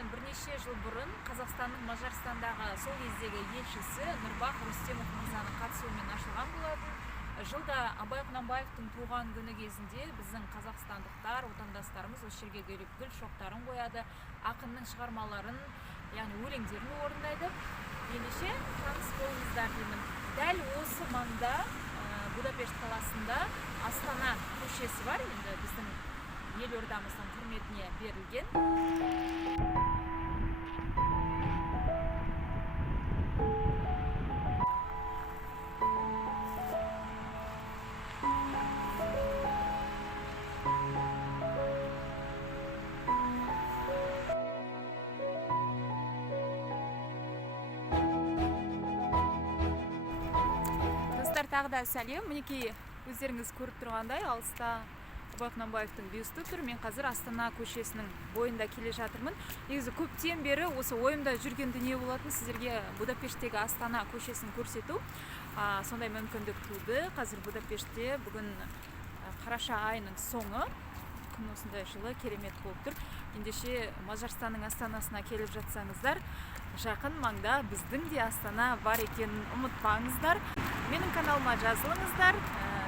осыдан бірнеше жыл бұрын Қазақстанның Мажарстандағы сол кездегі елшісі Нұрбах Рүстемов мырзаның қатысуымен ашылған болатын. Жылда Абай Құнанбаевтың туған күні кезінде біздің қазақстандықтар, отандастарымыз осы жерге келіп гүл шоқтарын қояды, ақынның шығармаларын, яғни өлеңдерін орындайды. Ендеше таныс болыңыздар деймін. Дәл осы маңда Будапешт қаласында Астана көшесі бар, енді біздің елордамыздың құрметіне берілген. Достар, тағы да сәлем. Мінекей өздеріңіз көріп тұрғандай, алыста Абай Құнанбаевтың бюсті тұр. Мен қазір Астана көшесінің бойында келе жатырмын. Негізі көптен бері осы ойымда жүрген дүние болатын, сіздерге Будапешттегі Астана көшесін көрсету. Сондай мүмкіндік туды. Қазір Будапештте бүгін қараша айының соңы. Күн осындай жылы керемет болып тұр. Ендеше Мажарстанның Астанасына келіп жатсаңыздар, жақын маңда біздің де Астана бар екенін ұмытпаңыздар. Менің каналыма жазылыңыздар,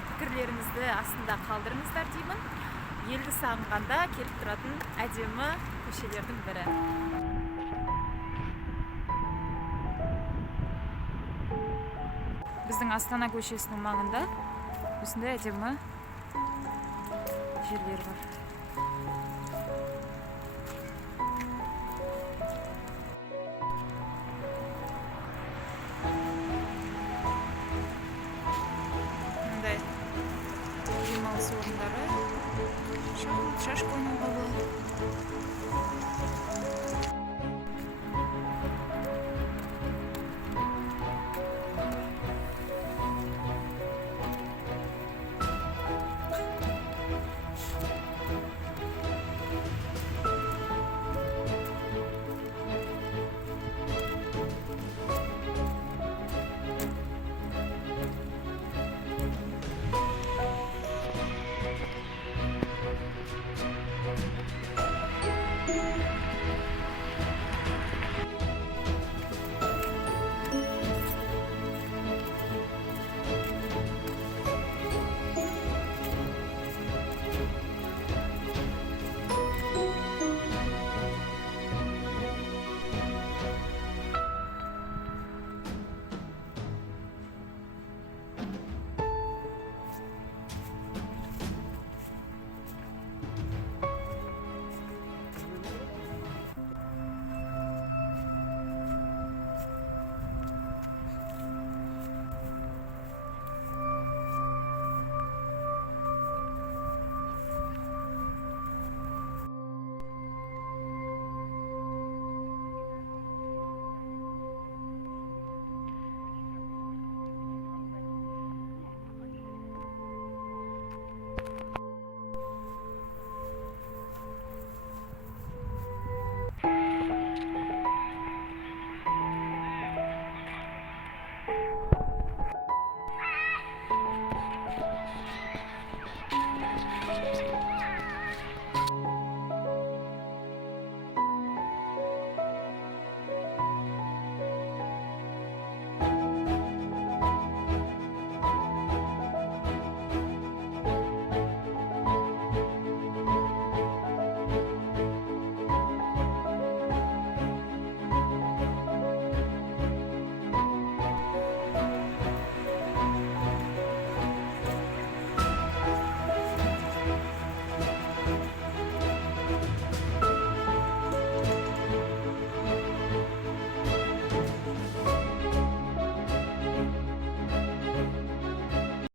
пікірлеріңізді астында қалдырыңыздар деймін. Елді сағынғанда келіп тұратын әдемі көшелердің бірі. Біздің Астана көшесінің маңында осындай әдемі жерлер бар. Демалыс орындары, шашка ойнауға болады.